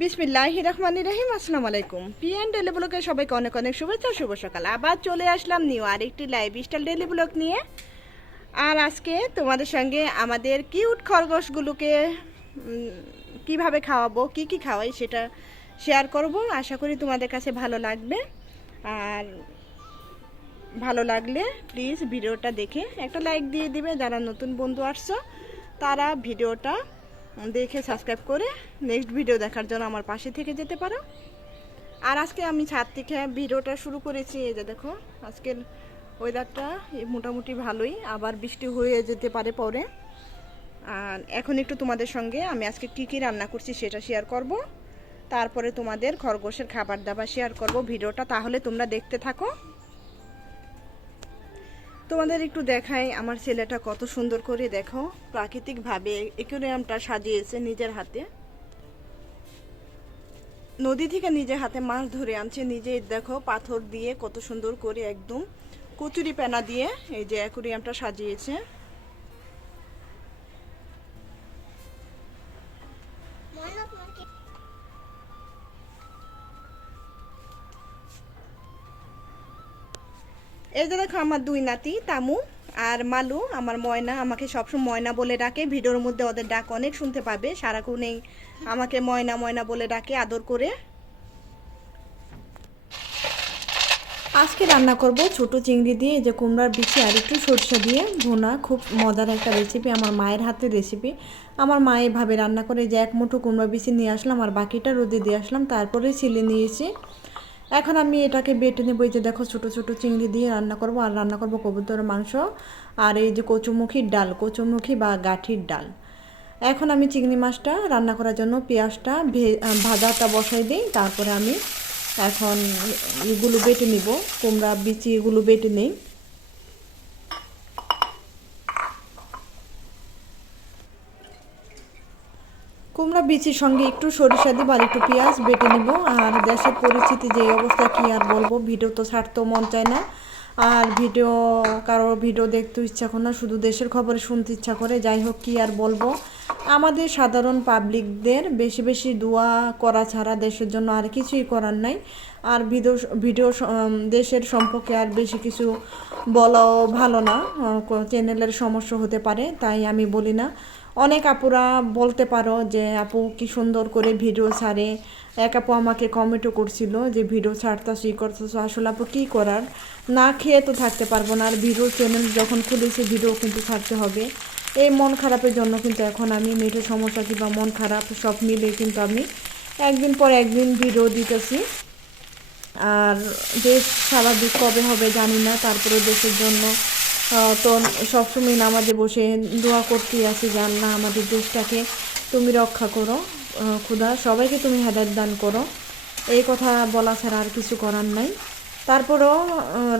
বিসমিল্লাহ রহমান রহিম, আসসালামু আলাইকুম। পি অ্যান্ড ডেলি ব্লকে সবাইকে অনেক অনেক শুভেচ্ছা, শুভ সকাল। আবার চলে আসলাম নিউ আরেকটি লাইভ স্টাইল ডেলি ব্লক নিয়ে। আর আজকে তোমাদের সঙ্গে আমাদের কিউট খরগোশগুলোকে কীভাবে খাওয়াবো, কি কি খাওয়াই সেটা শেয়ার করব। আশা করি তোমাদের কাছে ভালো লাগবে। আর ভালো লাগলে প্লিজ ভিডিওটা দেখে একটা লাইক দিয়ে দিবে। যারা নতুন বন্ধু আসছো, তারা ভিডিওটা দেখে সাবস্ক্রাইব করে নেক্সট ভিডিও দেখার জন্য আমার পাশে থেকে যেতে পারো। আর আজকে আমি ছাদ থেকে ভিডিওটা শুরু করেছি, এই যে দেখো, আজকের ওয়েদারটা মোটামুটি ভালোই, আবার বৃষ্টি হয়ে যেতে পারে পরে। আর এখন একটু তোমাদের সঙ্গে আমি আজকে কী কী রান্না করছি সেটা শেয়ার করব। তারপরে তোমাদের খরগোশের খাবার দাবার শেয়ার করব ভিডিওটা, তাহলে তোমরা দেখতে থাকো। তোমাদের একটু দেখাই, আমার ছেলেটা কত সুন্দর করে দেখো। প্রাকৃতিকভাবে একুরিয়ামটা সাজিয়েছে নিজের হাতে। নদী থেকে নিজের হাতে মাছ ধরে আনছে নিজে দেখো পাথর দিয়ে কত সুন্দর করে একদম কচুরি পেনা দিয়ে এই যে অ্যাকুরিয়ামটা সাজিয়েছে। এই যে দেখো আমার দুই নাতি, তামু আর মালু। আমার ময়না আমাকে সবসময় ময়না বলে ডাকে। ভিডিওর মধ্যে ওদের ডাক অনেক শুনতে পাবে। সারাক্ষণেই আমাকে ময়না ময়না বলে ডাকে, আদর করে। আজকে রান্না করব ছোট চিংড়ি দিয়ে যে কুমড়ার বিচি আর একটু সরষে দিয়ে। ভুনা খুব মজার একটা রেসিপি আমার মায়ের হাতের রেসিপি আমার মা এভাবে রান্না করে যে এক মুঠো কুমড়া বিচি নিয়ে আসলাম আর বাকিটা রোদে দিয়ে আসলাম। তারপরে ছিলে নিয়েছি। এখন আমি এটাকে বেটে নেব, এই যে দেখো ছোটো ছোটো চিংড়ি দিয়ে রান্না করব, আর রান্না করব কবুতর, মাংস, আর এই যে কচুমুখির ডাল, কচুমুখী বা গাঠির ডাল। এখন আমি চিংড়ি মাছটা রান্না করার জন্য পেঁয়াজটা ভাজাটা বসাই দিই, তারপরে আমি এখন এগুলো বেটে নিব, কুমড়া, বিচি এগুলো বেটে নেই। কুমড়া বিচির সঙ্গে একটু সরিষা দিব আর একটু পেঁয়াজ বেটে নেব। আর দেশের পরিস্থিতি যে অবস্থা কি আর বলব, ভিডিও তো ছাড়তেও মন চায় না। আর ভিডিও কারও ভিডিও দেখতে ইচ্ছা করে না, শুধু দেশের খবরে শুনতে ইচ্ছা করে, যাই হোক কি আর বলব। আমাদের সাধারণ পাবলিকদের বেশি বেশি দোয়া করা ছাড়া দেশের জন্য আর কিছুই করার নাই। আর ভিডিও ভিডিও দেশের সম্পর্কে আর বেশি কিছু বলাও ভালো না। চ্যানেলের সমস্যা হতে পারে, তাই আমি বলি না। অনেক আপুরা বলতে পারো যে, আপু, কি সুন্দর করে ভিডিও ছাড়ে। এক আপু আমাকে কমেন্টও করছিল যে ভিডিও ছাড়তেছো ই করতেছো, আসলে আপু কী করার? না খেয়ে তো থাকতে পারব না, আর ভিডিও চ্যানেল যখন খুলেছে ভিডিও কিন্তু ছাড়তে হবে। এই মন খারাপের জন্য কিন্তু এখন আমি নেটের সমস্যা কিংবা মন খারাপ সব মিলে কিন্তু আমি একদিন পর একদিন ভিডিও দিতেছি। আর দেশ স্বাভাবিক কবে হবে জানি না তারপরে দেশের জন্য তো সবসময় নামাজে বসে দোয়া আছি যে, আল্লাহ আমাদের দেশটাকে তুমি রক্ষা করো খুদা, সবাইকে তুমি হেদায়ত দান করো। এই কথা বলা ছাড়া আর কিছু করার নাই। তারপরেও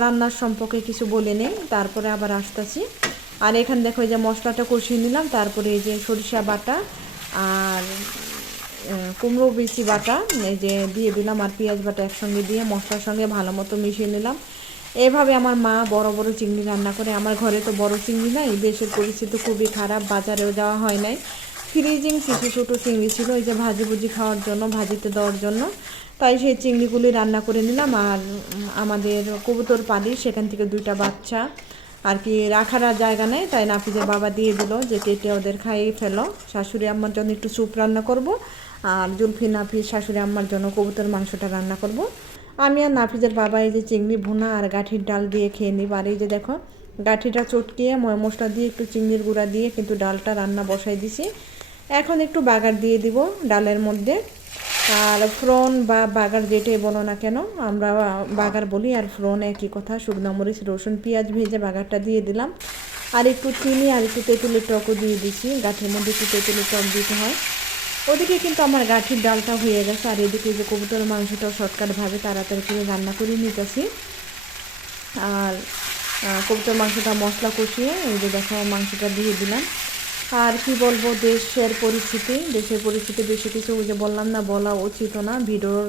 রান্নার সম্পর্কে কিছু বলে নেই। তারপরে আবার আসতেছি। আর এখানে দেখো যে মশলাটা কষিয়ে নিলাম। তারপরে এই যে সরিষা বাটা আর কুমড়ো বিচি বাটা, এই যে দিয়ে দিলাম আর পেঁয়াজ বাটা একসঙ্গে দিয়ে মশলার সঙ্গে ভালো মতো মিশিয়ে নিলাম। এভাবে আমার মা বড় বড় চিংড়ি রান্না করে, আমার ঘরে তো বড় চিংড়ি নাই, দেশের পরিস্থিতি খুবই খারাপ, বাজারেও যাওয়া হয় নাই। ফ্রিজিং কিছু ছোটো চিংড়ি ছিল, ওই যে ভাজি ভুজি খাওয়ার জন্য, ভাজিতে দেওয়ার জন্য। তাই সেই চিংড়িগুলি রান্না করে নিলাম আর আমাদের কবুতর পালি, সেখান থেকে দুইটা বাচ্চা। আর কি রাখার জায়গা নেই, তাই নাফিজের বাবা দিয়ে দিল যে কেটে ওদের খাইয়ে ফেলো। শাশুড়ি আম্মার জন্য একটু স্যুপ রান্না করব, আর জুলফি নাফিজ শাশুড়ি আম্মার জন্য কবুতর মাংসটা রান্না করব। আমি আর নাফিজের বাবা এই যে চিংড়ি ভুনা আর গাঠির ডাল দিয়ে খেয়ে নিব। আর এই যে দেখো, গাঠিটা চটকিয়ে ময় মশলা দিয়ে একটু চিংড়ির গুঁড়া দিয়ে কিন্তু ডালটা রান্না বসাই দিছি। এখন একটু বাগার দিয়ে দিব ডালের মধ্যে। আর ফ্রন বা বাগার যেটাই বলো না কেন, আমরা বাগার বলি। আর ফ্রন একই কথা, শুকনো মরিচ, রসুন, পেঁয়াজ ভেজে বাগারটা দিয়ে দিলাম। আর একটু চিনি আর একটু তেঁতুলের টকও দিয়ে দিছি। গাঠের মধ্যে একটু তেঁতুলের টক দিতে হয়। ওদিকে কিন্তু আমার গাঠির ডালটা হয়ে গেছে, আর এদিকে যে কবুতরের মাংসটাও শর্টকাটভাবে তাড়াতাড়ি করে রান্না করে নিতেছি। আর কবুতর মাংসটা মশলা কষিয়ে এই যে দেখো মাংসটা দিয়ে দিলাম। আর কি বলব, দেশের পরিস্থিতি দেশের পরিস্থিতি বেশি কিছু ওই যে বললাম না, বলা উচিত না। ভিডিওর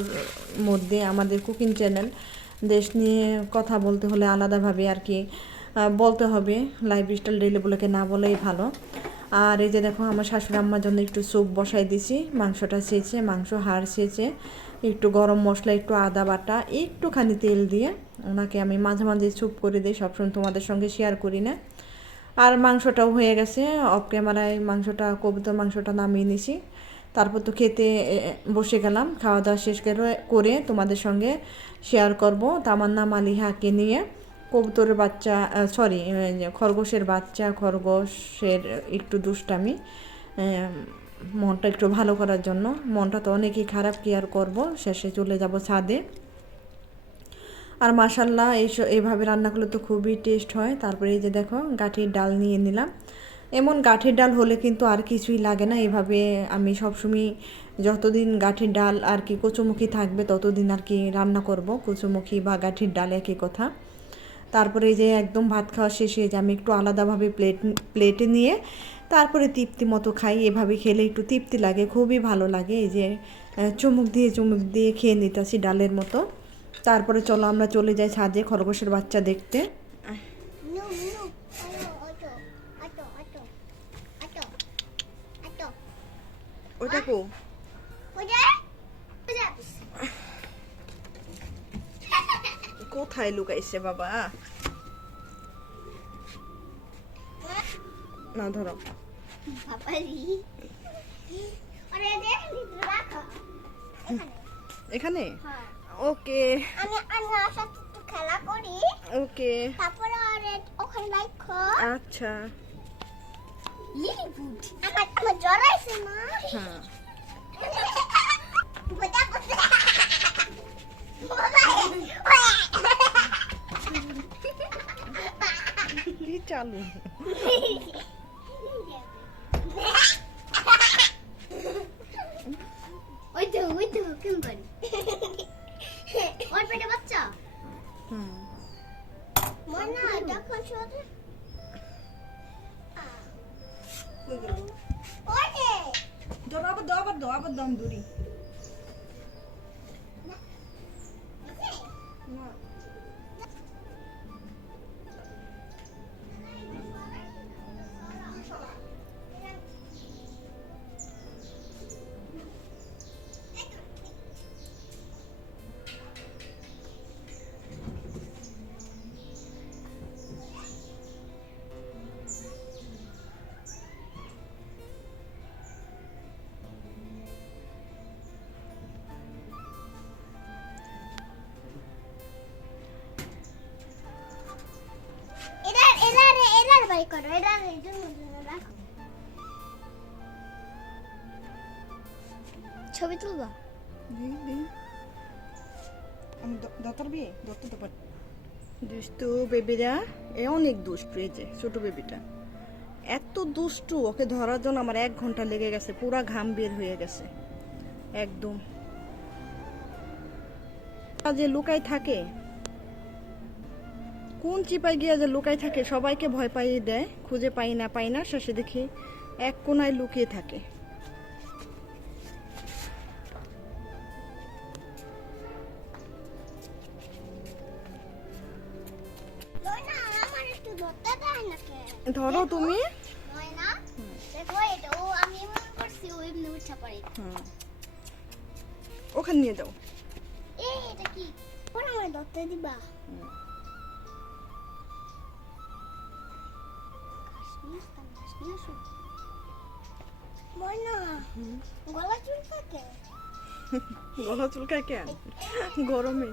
মধ্যে আমাদের কুকিং চ্যানেল, দেশ নিয়ে কথা বলতে হলে আলাদাভাবে আর কি বলতে হবে। লাইফ স্টাইল ডেলি বলেকে না বলেই ভালো। আর এই যে দেখো, আমার শাশুড়ি আম্মার জন্য একটু স্যুপ বসাই দিছি মাংসটা সেচে মাংস হাড় সেচে একটু গরম মশলা, একটু আদা বাটা, একটুখানি তেল দিয়ে ওনাকে আমি মাঝে মাঝে স্যুপ করে দিই, সবসময় তোমাদের সঙ্গে শেয়ার করি না। আর মাংসটাও হয়ে গেছে অফ ক্যামেরায় মাংসটা, কবুতর মাংসটা নামিয়ে নিছি তারপর তো খেতে বসে গেলাম, খাওয়া দাওয়া শেষ করে- করে তোমাদের সঙ্গে শেয়ার করব তামান্না মালিহাকে নিয়ে। কবুতরের বাচ্চা সরি খরগোশের বাচ্চা, খরগোশের একটু দুষ্টামি মনটা একটু ভালো করার জন্য। মনটা তো অনেকই খারাপ, কি আর করব? শেষে চলে যাব ছাদে। আর মাসাল্লাহ এই এইভাবে রান্না করলে তো খুবই টেস্ট হয়। তারপরে এই যে দেখো, গাঠির ডাল নিয়ে নিলাম। এমন গাঠির ডাল হলে কিন্তু আর কিছুই লাগে না। এভাবে আমি সবসময় যতদিন গাঠির ডাল আর কি কচুমুখী থাকবে, ততদিন আর কি রান্না করব। কচুমুখী বা গাঠির ডাল একই কথা। তারপরে যে একদম ভাত খাওয়া শেষে যে আমি একটু আলাদাভাবে প্লেট প্লেটে নিয়ে তারপরে তৃপ্তি মতো খাই। এভাবে খেলে একটু তৃপ্তি লাগে খুবই ভালো লাগে। এই যে চুমুক দিয়ে চুমুক দিয়ে খেয়ে নিতেছি ডালের মতো। তারপরে চলো আমরা চলে যাই ছাদে খরগোশের বাচ্চা দেখতে. ওটা কো? কোথায় লুকাইছে বাবা? না ধরো। এখানে। হ্যাঁ। ওকে। আমি আমি একটু খেলা করি। ওকে। তারপরে ওখানে রাখো। আচ্ছা। লিলিপুট আমার আমার জ্বর আছে মা। হ্যাঁ। চালু। ওই তো ওই তো কেমন করি ওর পেটে বাচ্চা? হুম। মনা যখন শুধু ওরে! ধরো আবার দাও আবার দাও আবার দাম দূরি এরা করো জন্য রাখো ছবি তুলবা আমি দতার বিয়ে দত্ত তো পারি দুষ্টু বেবিরা এ অনেক দুষ্টু এই যে ছোট বেবিটা। এত দুষ্টু ওকে ধরার জন্য আমার এক ঘণ্টা লেগে গেছে পুরা ঘাম বের হয়ে গেছে। একদম। যে লুকাই থাকে কোন চিপায় গিয়া যে লুকাই থাকে সবাইকে ভয় পাইয়ে দেয় খুঁজে পাই না পাই না শেষে দেখি এক কোনায় লুকিয়ে থাকে। ধরো তুমি। ওখানে নিয়ে যাও। এটা কি? দিবা? গলা চুলকায় কেন গরমে।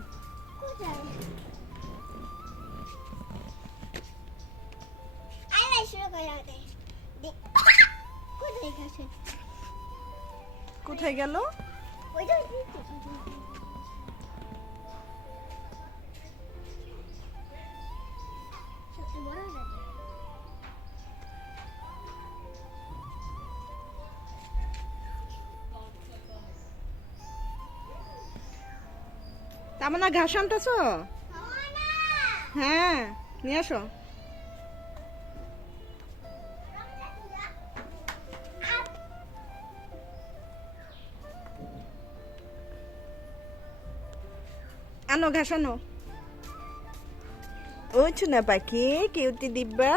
কোথায়? গেল? তার মানে ঘাস আনতেছ? হ্যাঁ নিয়ে আসো। আনো, ঘাস আনো। ওই না পাখি, কেউটি দিব্যা।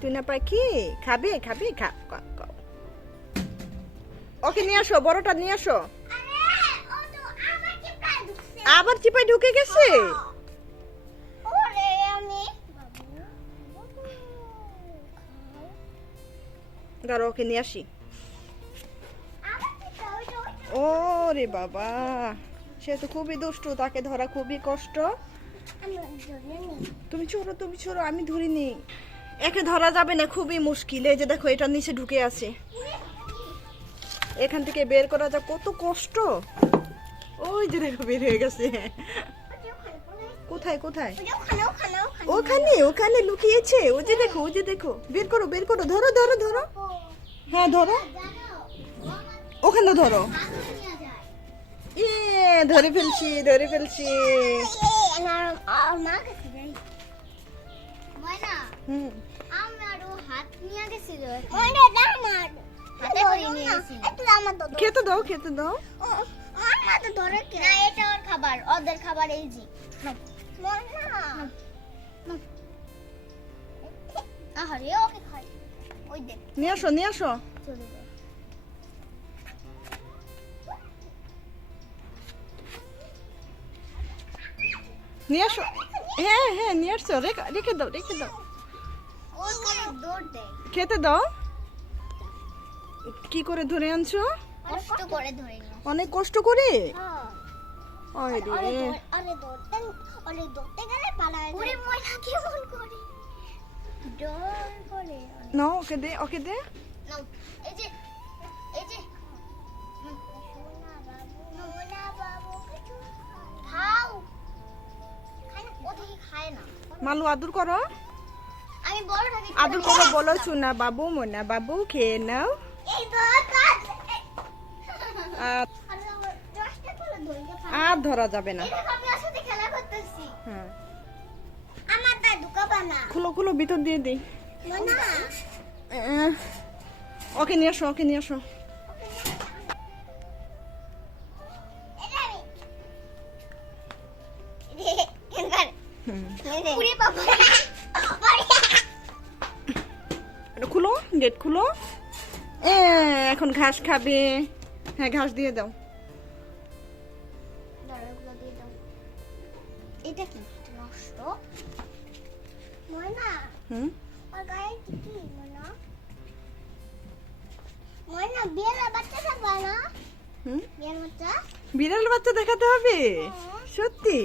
টুনা পাখি, খাবে খাবে খা। ওকে, নিয়ে আসো, বড়টা নিয়ে আসো। আবার চিপাই ঢুকে গেছে? ওরে ওকে নিয়ে আসি। ও রে বাবা সে তো খুবই দুষ্টু তাকে ধরা খুবই কষ্ট। তুমি ছোড়ো তুমি ছোড়ো আমি ধরিনি একে ধরা যাবে না খুবই মুশকিল। এই যে দেখো এটা নিচে ঢুকে আছে। এখান থেকে বের করা যা কত কষ্ট। ওই যে দেখো বের হয়ে গেছে। কোথায় কোথায়? ওখানে ওখানে ওখানে ওখানে ওখানে লুকিয়েছে। ও যে দেখো ও যে দেখো। বের করো বের করো। ধরো ধরো ধরো। হ্যাঁ ধরো। ওখানে ধরো। ইয়ে ধরে ফেলছি ধরে ফেলছি। খেতে দাও। খেতে দাও খাবার ওদের খাবার এই জি আরে ওকে খাই। ওই দেখ। নিয়ে আসো নিয়ে আসো। চলে যায় নিয়ে আসো। হ্যাঁ হ্যাঁ নিয়ে আসছো রেখে দাও রেখে দাও। খেতে দাও। কি করে ধরে আনছো? কষ্ট করে ধরে অনেক কষ্ট করে? ওকে দে ওকে দে। নাও এই যে এই যে। সোনা বাবু সোনা বাবু কিছু না ও দেখি না। মালু আদর করো। আদর করো বলো চুনা বাবু মোনা বাবু খেয়ে নাও। আর ধরা যাবে না। হ্যাঁ। খুলো খুলো, ভিতর দিয়ে দিই। ওকে নিয়ে আসো, ওকে নিয়ে আসো। খুলো গেট খুলো। এখন ঘাস খাবে। হ্যাঁ ঘাস দিয়ে দাও। এটা কি? নষ্ট? ময়না? হুম? ওর গায়ে কি কি ময়না? ময়না বিয়ের বাচ্চা থাকবা না? হুম? বাচ্চা? বিড়াল বাচ্চা দেখাতে হবে? সত্যি?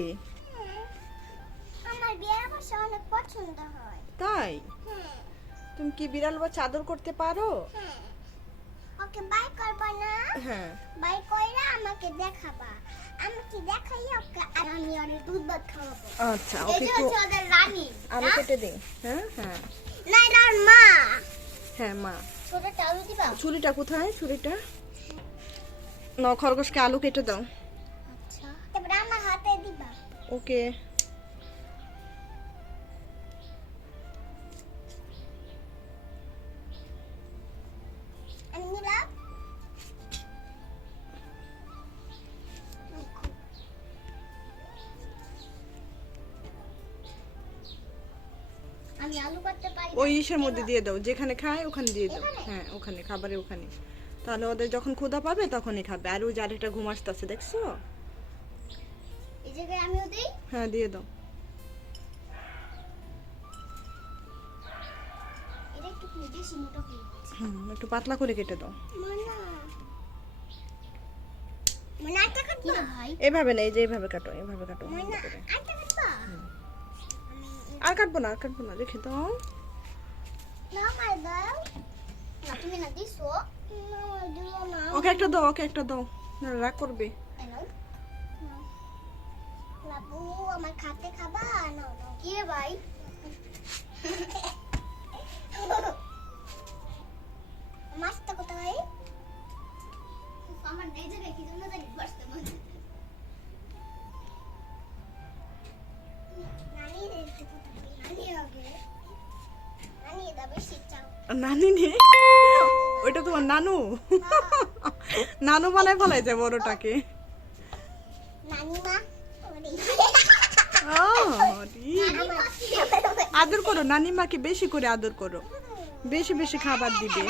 আমার বাচ্চা অনেক পছন্দ হয়। তাই? তুমি কি বিড়াল বাচ্চা আদর করতে পারো? ওকে বাই করবা না। হ্যাঁ। বাই কইরা আমাকে দেখাবা। আমাকে দেখাই আর আমি ওর দুধ ভাত খাওয়াবো। আচ্ছা ওকে হচ্ছে ওদের রানী আলু কেটে দিই। হ্যাঁ হ্যাঁ। না এটা মা। হ্যাঁ মা। ছোটটা আলু দিবা? ছুরিটা কোথায়? ছুরিটা ন খরগোশকে আলু কেটে দাও। আচ্ছা। এবারে আমার হাতে দিবা। ওকে। ওই ইসের মধ্যে দিয়ে দাও যেখানে খায় ওখানে দিয়ে দাও। হ্যাঁ ওখানে খাবারে ওখানে। তাহলে ওদের যখন ক্ষুধা পাবে তখনই খাবে। আর ওই যে আরেকটা ঘুম আসতেছে দেখছ? হ্যাঁ দিয়ে দাও। একটু একটু পাতলা করে কেটে দাও। এইভাবে না এই যে এভাবে কাটো এভাবে কাটো। আর কাটবো না আর কাটবো না রেখে দাও। না মার না তুমি না দিছো? না দিও না। ওকে একটা দাও ওকে একটা দাও। না রাগ করবে। আমার খাতে খাবা? না কি ভাই নানি নে। ওইটা তোমার নানু? নানু বানায় ফেলাই যায় বড়টাকে। আদর করো নানিমাকে বেশি করে আদর করো। বেশি বেশি খাবার দিবে।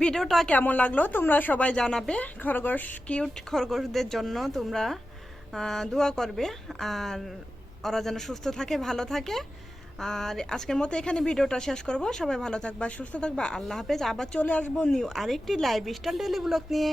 ভিডিওটা কেমন লাগল তোমরা সবাই জানাবে। খরগোশ কিউট খরগোশদের জন্য তোমরা দোয়া করবে। আর ওরা যেন সুস্থ থাকে, ভালো থাকে। আর আজকের মতো এখানে ভিডিওটা শেষ করব। সবাই ভালো থাকবা, সুস্থ থাকবা। আল্লাহ হাফেজ। আবার চলে আসব নিউ আরেকটি লাইভ স্টাইল ডেলি ব্লগ নিয়ে।